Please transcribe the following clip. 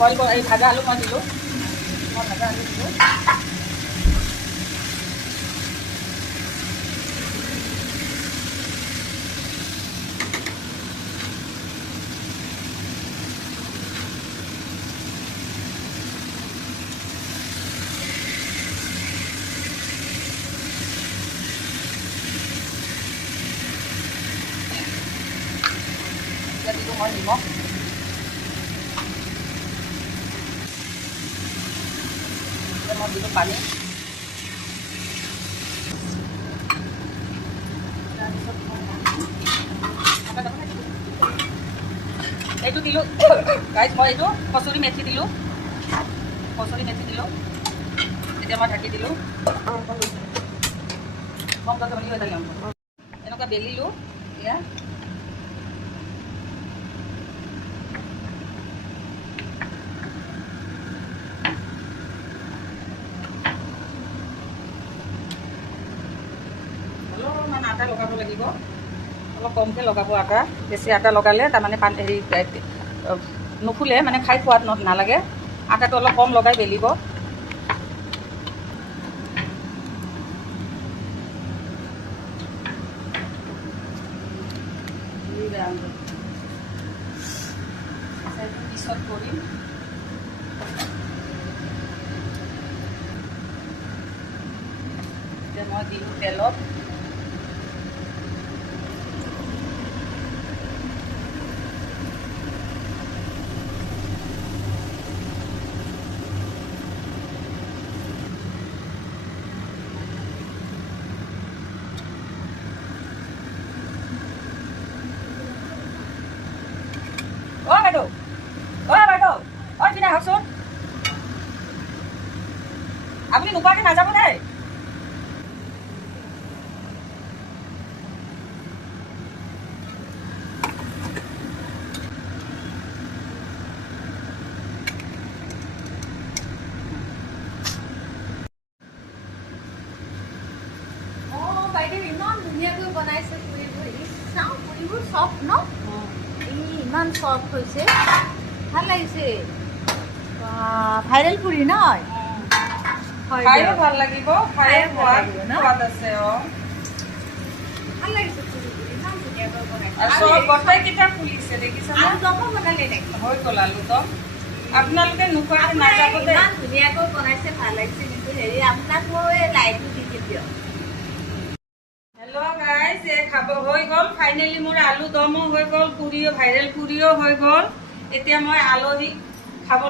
boil এই ভাজা আলু মই দিলোঁ মই ভাজা আলু দিলোঁ মই নিমখ মই দিলোঁ পানী এইটো দিলোঁ গাইজ মই এইটো কচুৰি মেথি দিলোঁ এতিয়া মই ঢাকি দিলোঁ কম গছ বুলি এনেকুৱা বেলিলোঁ এতিয়া অলপমান আটা লগাব লাগিব অলপ কমকৈ লগাব আটা বেছি আটা লগালে তাৰমানে হেৰি নুফুলে মানে খাই সোৱাদ নালাগে আটাটো অলপ কম লগাই বেলিব পিছত কৰিম এতিয়া মই দিলোঁ তেলত বাইদেউ কিনা আহকচোন আপুনি নোকোৱাকৈ নাযাব দেই বাইদেউ ইমান ধুনীয়াকৈ বনাইছে পুৰিবোৰ চাওঁ পুৰিবোৰ চফ্ট ন ইমান চফ্ট হৈছে ভাল লাগিছে ভাইৰেল পুৰি নহয় খাইও ভাল লাগিব খাইও সোৱাদ আছে ভাল লাগিছে পুৰিবোৰ ইমান ধুনীয়াকৈ বনাইছে আৰু চব গোটেইকেইটা ফুলিছে দেখিছেনে আলুদমো বনালে নেকি হৈ গ'ল আলুদম আপোনালোকে নোখোৱাকৈ নাযাব দেই ইমান ধুনীয়াকৈ বনাইছে ভাল লাগিছে কিন্তু হেৰি আপোনাক মই লাইটো দি দিম হেল্ল' গাইজ এই খাব হৈ গ'ল ফাইনেলি মোৰ আলু দমো হৈ গ'ল পুৰিও ভাইৰেল পুৰিও হৈ গ'ল এতিয়া মই আলহীক